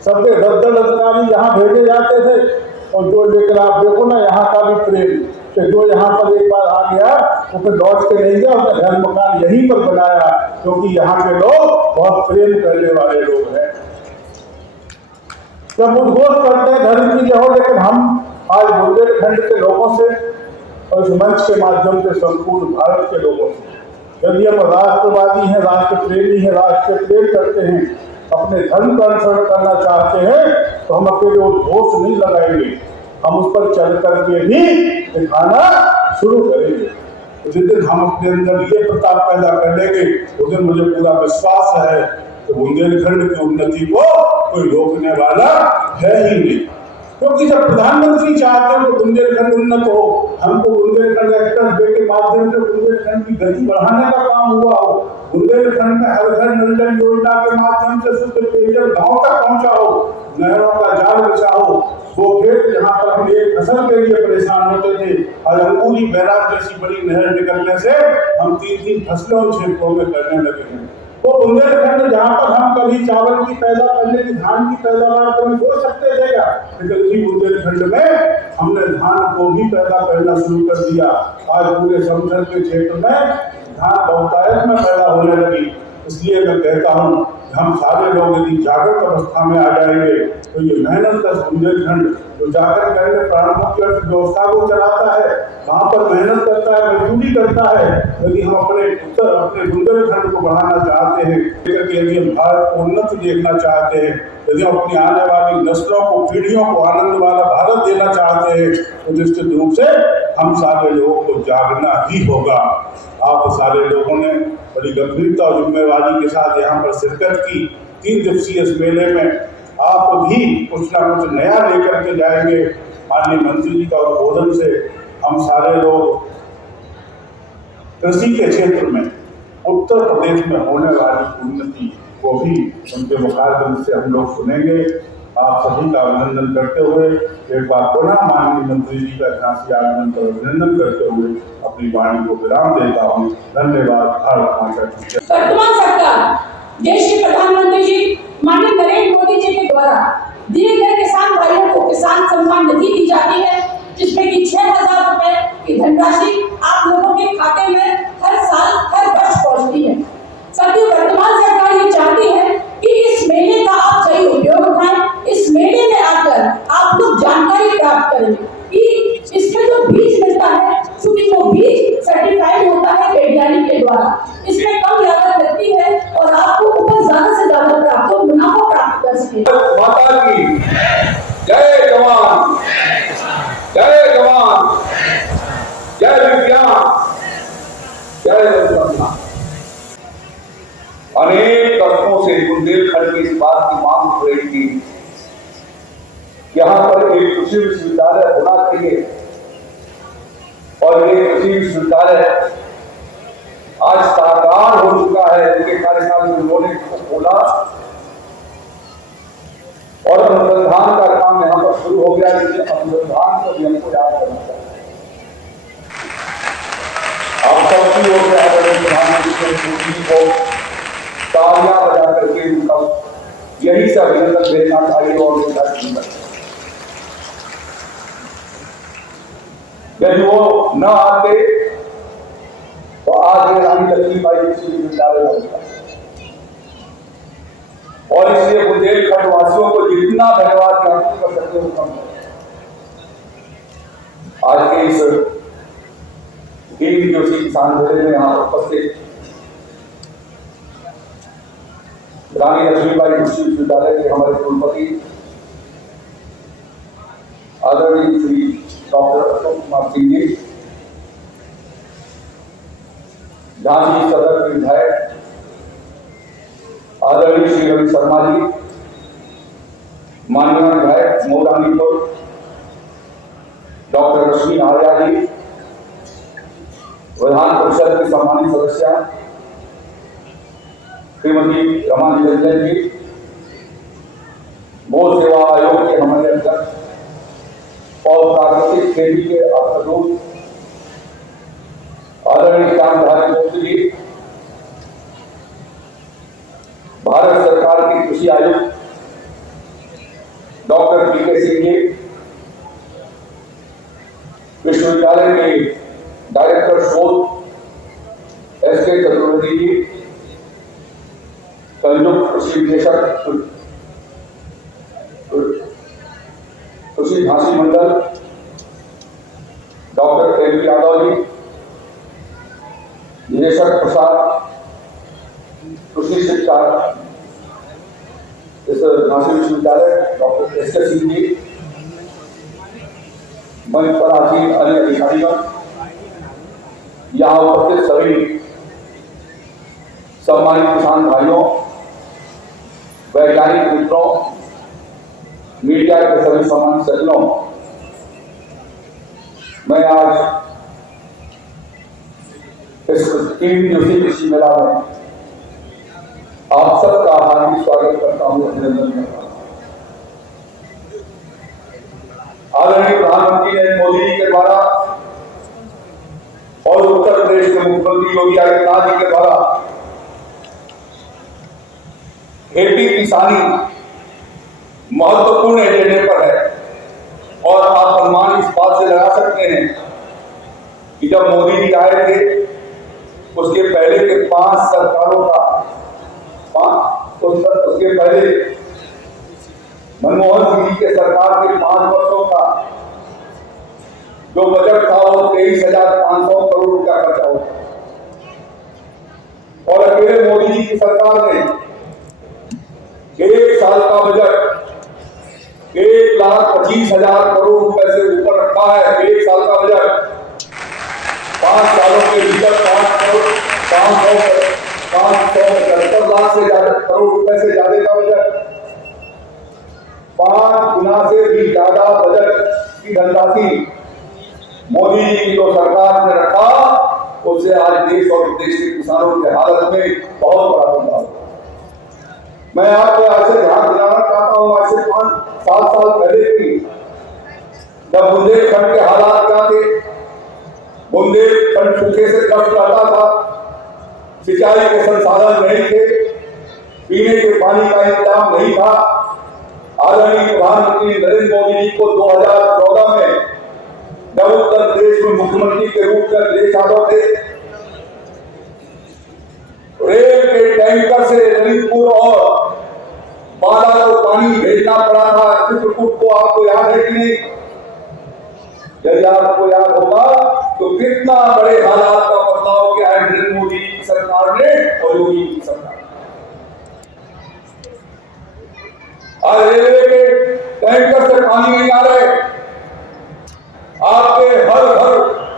सबके 10-10 अधिकारी यहाँ भेजे जाते थे, और जो लेकर आप देखो ना यहाँ का भी प्रेम, कि जो यहाँ पर एक बार आ गया वो फिर लौट के नहीं गया, उसने घर मकान यहीं पर बनाया, क्योंकि यहाँ के लोग बहुत प्रेम करने वाले लोग हैं। जब उद्घोष करते हैं धर्म की जय हो, लेकिन हम आज बुंदेलखंड के लोगों से और इस मंच के माध्यम से संपूर्ण भारत के लोगों से, यदि हम राष्ट्रवादी हैं, राष्ट्र प्रेमी हैं, राष्ट्र प्रेम करते हैं, अपने धर्म का अनुसरण करना चाहते हैं, तो हम अकेले उद्घोष नहीं लगाएंगे, हम उस पर चल करके भी दिखाना शुरू करेंगे। जिस दिन हम अपने अंदर ये प्रताप पैदा कर लेंगे, उस दिन मुझे पूरा विश्वास है कि बुंदेलखंड की उन्नति को कोई रोकने वाला है ही नहीं। क्योंकि जब प्रधानमंत्री चाहते हैं कि बुंदेलखंड उन्नत हो, हमको बुंदेलखंड एक्सप्रेस वे के माध्यम से बुंदेलखंड की गति बढ़ाने का काम हुआ हो, बुंदेलखंड में हर घर नल जल योजना के माध्यम से शुद्ध पेयजल गांव तक पहुंचा हो, नहरों का जाल बिछा हो, वो खेत जहाँ पर हम एक फसल के लिए परेशान होते थे, आज पूरी बैराज जैसी बड़ी नहर निकलने से हम 3-3 फसलों क्षेत्रों में करने लगे हैं। वो बुंदेलखंड जहाँ पर हम कभी चावल की पैदा करने की, धान की पैदावार कभी हो सकते थे क्या, लेकिन उसी बुंदेलखंड में हमने धान को भी पैदा करना शुरू कर दिया। आज पूरे समतल के क्षेत्र में धान बहुतायत में पैदा होने लगी। इसलिए मैं कहता हूँ हम सारे लोग यदि जागृत अवस्था में आ जाएंगे तो ये मेहनत का बुंदेलखंड जो जागृत करके प्राणों की अर्थव्यवस्था को चलाता है, वहाँ पर मेहनत करता है, मजदूरी करता है, यदि हम अपने बुंदेलखंड को बढ़ाना चाहते हैं, यदि हम भारत को उन्नति देखना चाहते हैं, यदि हम अपनी आने वाली नस्लों को, पीढ़ियों को आनंद वाला भारत देना चाहते हैं, तो निश्चित रूप से हम सारे लोगों को जागना ही होगा। आप सारे लोगों ने बड़ी गंभीरता और जिम्मेवारी के साथ यहाँ पर शिरकत की। 3 दिवसीय इस मेले में आप भी कुछ ना कुछ नया लेकर के जाएंगे। माननीय मंत्री जी का उद्बोधन से हम सारे लोग कृषि के क्षेत्र में उत्तर प्रदेश में होने वाली उन्नति को भी उनके मुखारबिंद से हम लोग सुनेंगे। आप सभी का अभिनंदन करते हुए एक बार पुनः माननीय मंत्री जी का यहाँ से आगमन पर अभिनंदन करते हुए अपनी वाणी को विराम देता हूँ। धन्यवाद। भारत माता की जय। वर्तमान सरकार देश के प्रधानमंत्री जी माननीय नरेंद्र मोदी जी के द्वारा दिए गए किसान भाइयों को किसान सम्मान निधि दी जाती है, जिसमें कि 6,000 रुपए की धनराशि आप लोगों के खाते में हर साल हर वर्ष पहुंचती है। साथ ही वर्तमान सरकार ये चाहती है कि इस मेले का आप सही उपयोग उठाएं, इस मेले में आकर आप लोग जानकारी प्राप्त करें कि इसमें जो बीज मिलता है, चूंकि वो बीज सर्टिफाइड होता है वैज्ञानिक के द्वारा, इसमें कम लागत लगती है और आपको उपज ज्यादा से ज्यादा प्राप्त हो, मुनाफा प्राप्त कर सके। माता की जय जवान, जय जवान, जय विज्ञान, जय अनुसंधान। अनेक वर्षों से बुंदेलखंड की इस बात की मांग हो रही थी, यहाँ पर एक कृषि विश्वविद्यालय होना चाहिए, और ये कृषि विश्वविद्यालय आज साकार हो चुका है। उनके कार्यकाल में उन्होंने इसको खोला और अनुसंधान का काम यहाँ पर शुरू हो गया। लेकिन अनुसंधान को भी हमको याद करना चाहिए। आप सबकी ओर से आदरणीय प्रधानमंत्री मोदी को तालियां बजा करके उनका यही से अभिनंदन देना चाहिए और उनका धन्यवाद। यदि वो न आते तो आज ये रानी लक्ष्मीबाई कृषि विश्वविद्यालय होता, और इसलिए बुंदेलखंड वासियों को जितना धन्यवाद ज्ञापित कर सकते हो कम है। आज के इस जोशी किसान मेले में यहाँ उपस्थित रानी लक्ष्मीबाई कृषि विश्वविद्यालय के हमारे कुलपति आदरणीय श्री डॉक्टर अशोक कुमार सिंह जी, झांसी सदर के विधायक आदरणीय श्री रवि शर्मा जी, माननीय विधायक मौलानीपुर डॉक्टर रश्मि आर्या जी, विधान परिषद की सम्मानित सदस्य श्रीमती रमा निरंजन जी, गौ सेवा आयोग के हमारे अध्यक्ष और प्राकृतिक खेती के अर्थदूत आदरणीय श्यामधारी गुप्त जी, भारत सरकार के कृषि आयुक्त डॉक्टर पीके सिंह जी, विश्वविद्यालय के डायरेक्टर शोध एसके चतुर्वेदी जी, संयुक्त कृषि निदेशक कृषि झांसी मंडल डॉक्टर एल यादव जी, निदेशक प्रसाद कृषि शिक्षा इस झांसी विश्वविद्यालय डॉक्टर एस के सिंह जी, मंच पर आसीन अन्य अधिकारीगण, यहाँ उपस्थित सभी सम्मानित किसान भाइयों, वैज्ञानिक मित्रों, मीडिया के सभी सम्मानित सज्जनों, मैं आज इस 3 दिवसीय कृषि मेला में आप सबका हार्दिक स्वागत करता हूं, अभिनंदन करता हूं। आदरणीय प्रधानमंत्री नरेंद्र मोदी जी के द्वारा और उत्तर प्रदेश के मुख्यमंत्री योगी आदित्यनाथ जी के द्वारा खेती किसानी महत्वपूर्ण एजेंडे पर है। और आप अनुमान इस बात से लगा सकते हैं कि जब मोदी जी आए थे उसके पहले के 5 सरकारों का उसके पहले मनमोहन सिंह जी के सरकार के 5 वर्षों का जो बजट था वो 23,500 करोड़ रुपया खर्चा होता, और अकेले मोदी जी की सरकार ने 1 साल का बजट 1,25,000 करोड़ रुपए से ऊपर रखा है। 1 साल का बजट 5 सालों के भीतर 575 लाख से ज्यादा करोड़ रुपए से ज्यादा का बजट, 5 गुना से भी ज्यादा बजट की धनराशि मोदी जी की जो सरकार ने रखा, उससे आज देश और प्रदेश के किसानों के हालत में बहुत बड़ा बदलाव। मैं आपको ऐसे ध्यान दिलाना चाहता हूं, आज से 5-7 साल पहले की जब बुंदेलखंड के हालात क्या थे, बुंदेलखंड सूखे से ग्रस्त रहता था, सिंचाई के संसाधन नहीं थे, पीने के पानी का इंतजाम नहीं था। आदरणीय प्रधानमंत्री नरेंद्र मोदी जी को 2014 में जब उत्तर प्रदेश में मुख्यमंत्री के रूप में अखिलेश यादव थे, रेल के टैंकर से ललितपुर और बांदा को पानी भेजना पड़ा था चित्रकूट को। आपको याद है कि नहीं? यदि आपको याद होगा तो कितना बड़े हालात का बदलाव किया है नरेंद्र मोदी की सरकार ने और योगी की सरकार ने। आज रेलवे के टैंकर से पानी नहीं आ रहे, आपके हर घर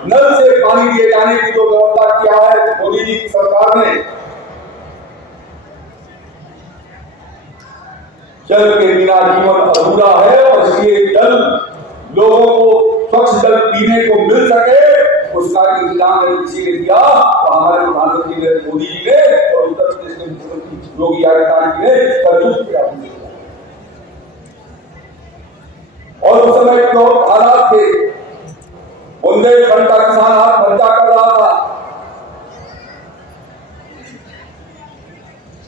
नल से पानी दिए जाने की जो व्यवस्था किया है मोदी जी की सरकार ने। जल के बिना जीवन अधूरा है और इसलिए जल लोगों को स्वच्छ जल पीने को मिल सके उसका इंतजाम किसी ने किया तो हमारे प्रधानमंत्री नरेंद्र मोदी जी ने और उत्तर प्रदेश के मुख्यमंत्री योगी आदित्यनाथ जी ने तरजूह किया। और उस समय जो हालात थे, बुंदेलखंड का किसान आत्महत्या कर रहा था,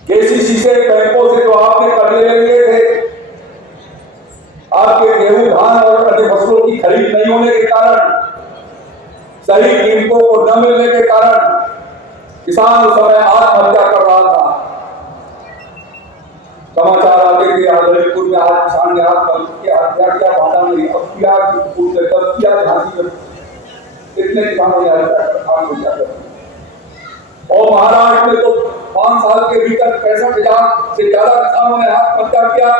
केसीसी से बैंकों से जो आपने कर्जे ले लिए थे, आपके गेहूं धान और अन्य फसलों की खरीद नहीं होने के कारण, सही कीमतों को न मिलने के कारण किसान उस समय आत्महत्या कर रहा था। समाचार आते थे ललितपुर में आज किसान ने आत्महत्या किया, बांदा में अब किया, चित्रकूट में तब किया, झांसी में कितने किसानों ने आत्महत्या कर दी। और महाराष्ट्र में तो 5 साल के भीतर 65,000 से ज्यादा किसानों ने आत्महत्या किया।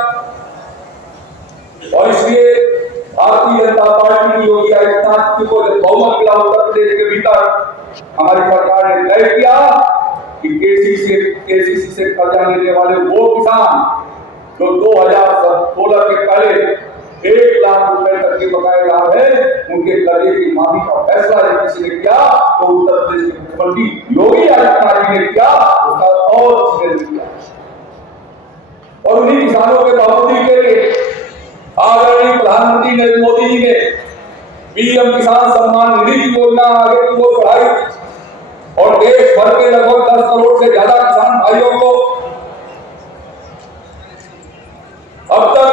और इसलिए भारतीय जनता पार्टी की योगी आदित्यनाथ जी को बहुमत मिला उत्तर प्रदेश के भीतर, हमारी सरकार ने तय किया कि केसीसी से कर्जा लेने वाले वो किसान जो 2016 के पहले 1 लाख रुपए तक के बकाये लाभ है, उनके कर्जे की माफी का फैसला जब किसी ने किया तो उत्तर प्रदेश के मुख्यमंत्री योगी आदित्यनाथ जी ने किया, उसका और किसी ने किया। और उन्हीं किसानों के बढ़ोतरी के लिए आदरणीय प्रधानमंत्री नरेंद्र मोदी जी ने पीएम किसान सम्मान निधि की योजना आगे की ओर बढ़ाई और देश भर के लगभग 10 करोड़ से ज्यादा किसान भाइयों को अब तक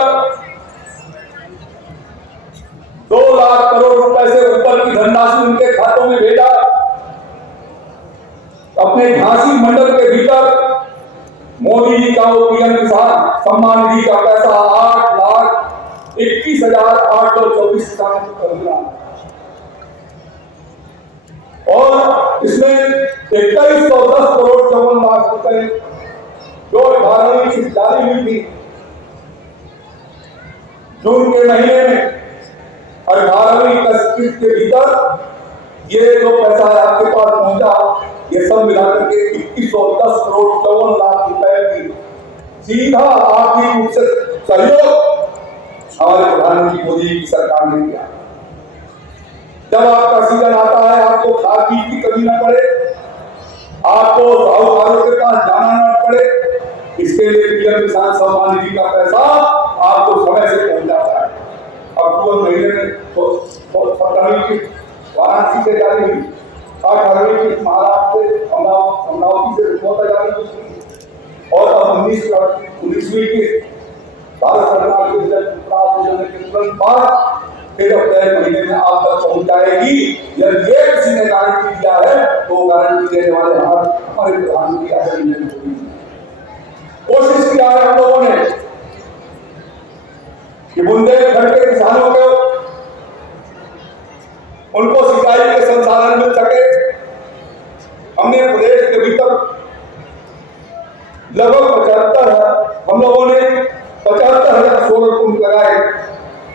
2 लाख करोड़ रुपए से ऊपर की धनराशि उनके खातों में भेजा। अपने झांसी मंडल के भीतर मोदी जी का वो पीएम किसान सम्मान निधि का पैसा 8,21,824 किसानों को मिला और इसमें 2110 करोड़ 54 लाख रुपए जो 18वीं किस्त जारी हुई थी जून के महीने में, 18वीं किस्त के भीतर ये जो पैसा आपके पास पहुंचा, ये सब मिलाकर के 2110 करोड़ 54 लाख रुपए की सीधा आर्थिक रूप से सहयोग हमारे प्रधानमंत्री मोदी की सरकार ने किया। जब आपका सीजन आता है, आपको खाद बीज की कमी न पड़े, आपको साहूकारों के पास जाना न पड़े, इसके लिए पीएम किसान सम्मान निधि का पैसा आपको समय से पहुंच जाता है। अक्टूबर महीने में 17वीं किस्त वाराणसी से जारी हुई, 18वीं किस्त महाराष्ट्र से अमरावती से रिपोर्ट जारी हुई और अब 19 तुरंत बाद फिर अप्रैल महीने में आप तक पहुंच जाएगी। यदि ये किसी ने गारंटी दिया है तो गारंटी देने वाले हमारे प्रधानमंत्री आदरणीय नरेंद्र मोदी जी। कोशिश किया है हम लोगों ने कि बुंदेलखंड के किसानों को उनको सिंचाई के संसाधन मिल सके। हमने प्रदेश के भीतर लगभग 75 हम लोगों ने 75,000 सोलर पंप लगाए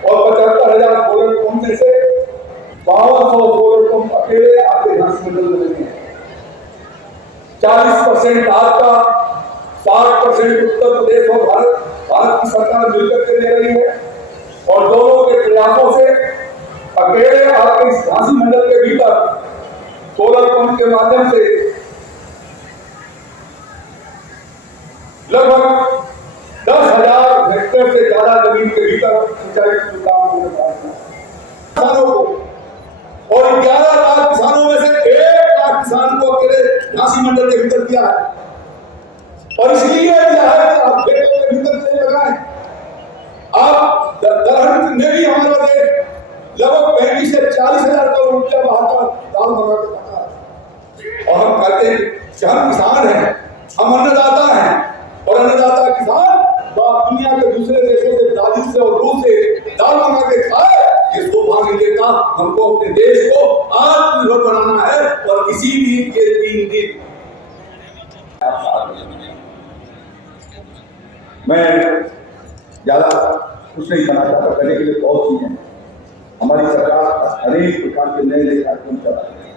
और 75,000 सोलर पंप में से 5200 सोलर पंप अकेले आपके झांसी मंडल में लगे हैं। 40% आपका, 60% उत्तर प्रदेश और भारत की सरकार मिलकर के दे रही है और दोनों के प्रयासों से अकेले आपके इस झांसी मंडल के भीतर सोलर पंप के माध्यम से लगभग 10,000 हेक्टेयर से ज्यादा जमीन के भीतर सिंचाई की सुविधा किसानों को और 11 लाख किसानों में से 1 लाख किसान को अकेले झांसी मंडल के भीतर दिया है और इसलिए दिया है कि आप खेतों के भीतर से लगाएं। आप दलहन में भी हमारा देश लगभग 35 से 40,000 करोड़ रुपया बहाकर दाल मंगा के खाता है और हम कहते हैं कि हम किसान हैं, हम अन्नदाता हैं और अन्नदाता किसान दुनिया के दूसरे देशों से ब्राजील से और रूस से दाल मंगा के खाए, ये शोभा नहीं देता। हमको अपने देश को आत्मनिर्भर बनाना है और किसी भी ये 3 दिन मैं ज्यादा कुछ नहीं करना चाहता, करने के लिए बहुत चीजें हैं। हमारी सरकार अनेक प्रकार के नए कार्यक्रम चला रही है।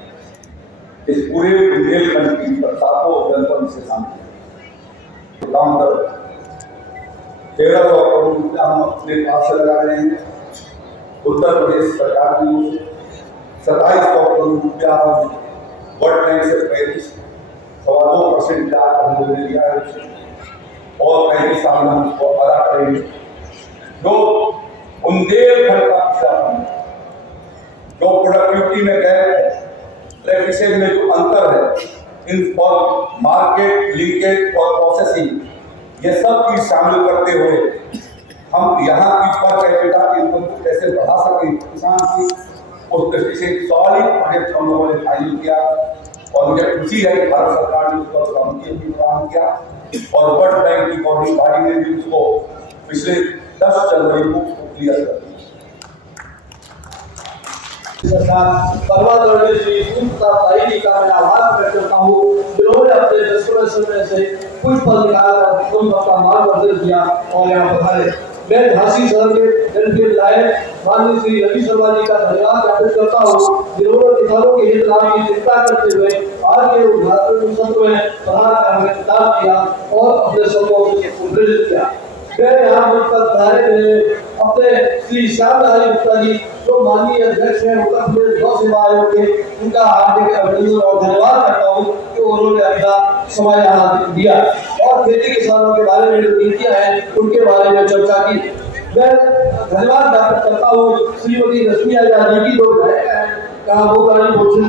इस पूरे बुंदेलखंड की सातों जनपद से शामिल काम कर 1300 करोड़ रुपया हम अपने पास से लगा रहे हैं। उत्तर प्रदेश सरकार की ओर से 2700 करोड़ रुपया हम वर्ल्ड बैंक से 35.2% ब्याज हम लोगों ने लिया है और 35 साल में हम उसको अदा करेंगे। जो बुंदेलखंड का किसान जो प्रोडक्टिविटी में गैप प्रैक्टिसेज में जो अंतर है इन और मार्केट लिंकेज और प्रोसेसिंग ये सब चीज शामिल करते हुए हम यहाँ की पर कैपिटा इनकम को कैसे बढ़ा सकें किसान की, उस दृष्टि से सॉलिड प्रोजेक्ट हम लोगों ने फाइल किया और मुझे खुशी है कि भारत सरकार ने उसका सहमति भी प्रदान किया और वर्ल्ड बैंक की बॉडी ने भी उसको पिछले 10 जनवरी को क्लियर कर दिया। श्री जी का मैं आभार व्यक्त करता हूँ जिन्होंने अपने समय से कुछ पल निकालकर उन का मार्गदर्शन किया और यहाँ पधारे। मैं झांसी शहर के जनप्रिय विधायक माननीय श्री रवि शर्मा जी का धन्यवाद ज्ञापित करता हूँ जिन्होंने किसानों के हित लाभ की चिंता करते हुए आज के उद्घाटन सत्र में प्रधान करने का काम किया और अपने सबको प्रेरित किया। मैं यहाँ पर अपने श्री श्याम बिहारी गुप्ता जी जो माननीय अध्यक्ष हैं उत्तर प्रदेश गौ सेवा आयोग के, उनका हार्दिक अभिनंदन और धन्यवाद करता हूँ कि उन्होंने अपना समय यहाँ दिया और खेती किसानों के बारे में जो नीतियाँ हैं उनके बारे में चर्चा की। मैं धन्यवाद ज्ञापित करता हूँ श्रीमती रश्मि आजाद जी की जो विधायक है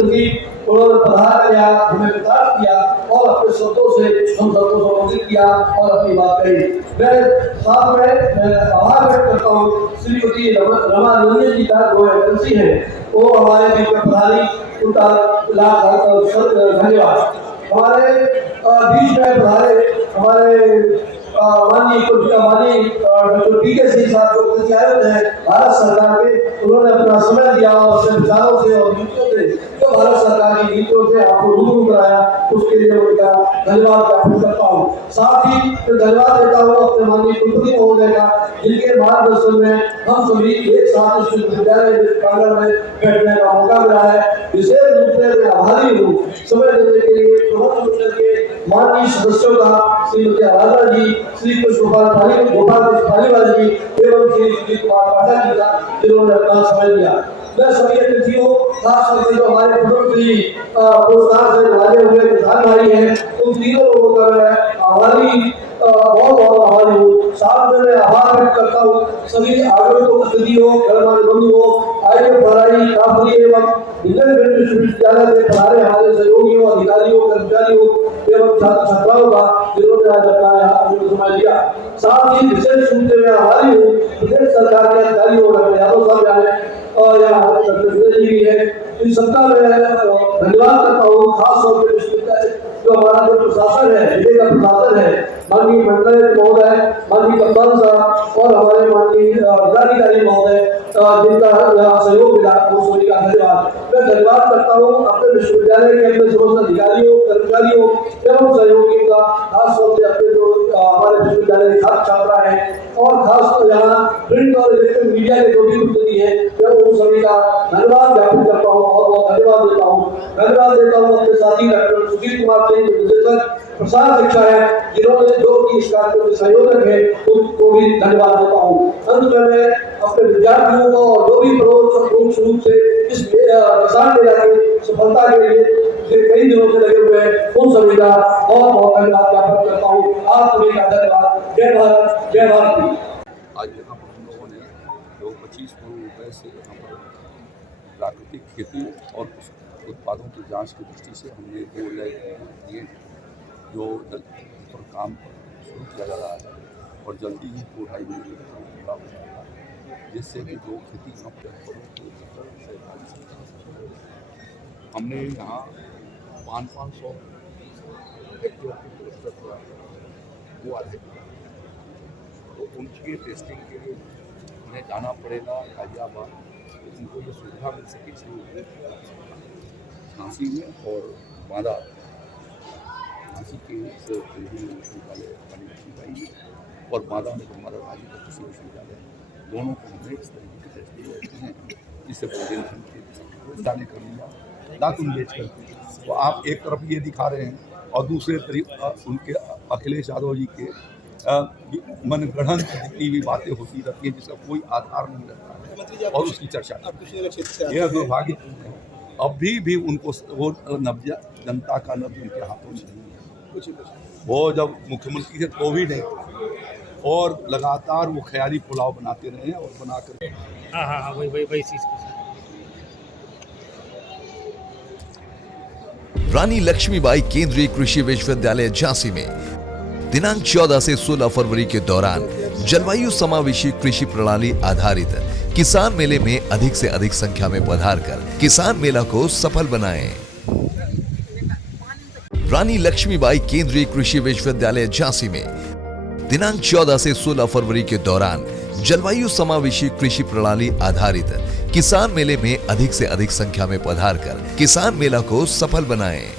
की उन्होंने प्रधान यहाँ हमें विकास किया और अपने शब्दों से हम सबको संबोधित किया और अपनी बात कही। मैं साथ में मैं आभार व्यक्त करता हूँ श्रीमती रमा नंदन जी का जो एजेंसी है वो हमारे बीच में प्रधानी, उनका धन्यवाद। हमारे बीच में प्रधानी हमारे माननीय डॉक्टर पीके सिंह साहब जो कृषि आयुक्त है भारत सरकार के, उन्होंने अपना समय दिया और विचारों से और नीतियों से जो भारत सरकार की नीतियों से आपको रूबरू कराया, उसके लिए उनका धन्यवाद ज्ञापित करता हूँ। साथ ही धन्यवाद देता हूँ अपने माननीय कुलपति महोदय का जिनके मार्गदर्शन में हम सभी एक साथ इस विश्वविद्यालय प्रांगण में बैठने का मौका मिला है। विशेष रूप से मैं आभारी हूँ समय देने के लिए के माननीय सदस्यों का श्रीमती आराधना जी, श्री गोपाल पालीवाल जी एवं श्री सुजीत कुमार पाठक जी का जिन्होंने अपना समय दिया। मैं सभी अतिथियों खास करके जो हमारे प्रमुख पुरस्कार से नवाजे हुए किसान भाई हैं उन तीनों लोगों का मैं आभारी बहुत आभारी हूँ। साथ में मैं आभार व्यक्त करता हूँ सभी आगंतुक अतिथियों, गणमान्य बंधुओं, आईएएस पढ़ाई काफी एवं इंद्रगंज विश्वविद्यालय से पढ़ाने वाले सहयोगियों, अधिकारियों, कर्मचारियों एवं छात्र छात्राओं का जिन्होंने आज अपना यहाँ समय दिया। साथ ही विशेष रूप से मैं आभारी हूँ प्रदेश सरकार के अधिकारियों और भेजी गई है। इस सबका मैं धन्यवाद करता हूँ, खास तौर पर विश्वविद्यालय जो हमारा जो प्रशासन है, जिले का प्रशासन है, माननीय मंडल महोदय, माननीय कप्तान साहब और हमारे माननीय जिलाधिकारी महोदय, जिनका सहयोग मिला उन सभी का धन्यवाद। मैं धन्यवाद करता हूँ अपने विश्वविद्यालय के अपने समस्त अधिकारियों, कर्मचारियों एवं सहयोगियों का, खास तौर से अपने जो हमारे विश्वविद्यालय के छात्र छात्रा है और खास यहाँ प्रिंट और इलेक्ट्रॉनिक मीडिया के जो भी प्रतिनिधि है, मैं उन सभी का धन्यवाद ज्ञापित करता हूँ और बहुत धन्यवाद देता हूँ। धन्यवाद देता हूँ अपने साथी डॉक्टर सुशील कुमार सिंह, निदेशक प्रसार शिक्षा है, जिन्होंने जो कि इस कार्य में संयोजक है, उनको भी धन्यवाद देता हूँ। अंत में मैं अपने विद्यार्थियों को और जो भी प्रमुख रूप से इस किसान मेला की सफलता के लिए कई दिनों से लगे हुए हैं, उन सभी का बहुत बहुत धन्यवाद ज्ञापन करता हूँ। आप सभी का धन्यवाद। जय भारत, जय भारत। आज यहाँ पर हम लोगों ने जो 25 करोड़ रुपए से यहाँ पर प्राकृतिक खेती और उत्पादों की जांच की दृष्टि से हमने 2 लैब दिए जो पर काम शुरू किया जा रहा है और जल्दी ही 2-2.5 महीने पूरा हो जाएगा, जिससे कि जो खेती यहाँ पर हमने यहाँ 500 हेक्टेयर की क्लस्टर हुआ वो आ जाएगी। तो उनके टेस्टिंग के लिए उन्हें जाना पड़ेगा गाजियाबाद, उनको ये सुविधा मिल सके झांसी में और बांदा, झांसी के विश्वविद्यालय और बांदा में हमारा राज्य का कृषि विश्वविद्यालय, दोनों को हमने इस तरीके की टेस्टिंग करते हैं जिससे बुंदेलखंड कर लिया दातुन बेच करके। तो आप एक तरफ ये दिखा रहे हैं और दूसरे तरफ उनके अखिलेश यादव जी के मनगढ़ंत जितनी भी बातें होती रहती हैं जिसका कोई आधार नहीं रहता है और उसकी चर्चा यह दुर्भाग्यपूर्ण है। अभी भी उनको वो नब्ज जनता का नब्ज उनके हाथों में नहीं है। वो जब मुख्यमंत्री थे तो भी नहीं, और लगातार वो ख्याली पुलाव बनाते रहे और बना कर वही चीज रानी लक्ष्मीबाई केंद्रीय कृषि विश्वविद्यालय झांसी में दिनांक 14 से 16 फरवरी के दौरान जलवायु समावेशी कृषि प्रणाली आधारित किसान मेले में अधिक से अधिक संख्या में पधार कर किसान मेला को सफल बनाएं। रानी लक्ष्मीबाई केंद्रीय कृषि विश्वविद्यालय झांसी में दिनांक 14 से 16 फरवरी के दौरान जलवायु समावेशी कृषि प्रणाली आधारित किसान मेले में अधिक से अधिक संख्या में पधार कर किसान मेला को सफल बनाएं।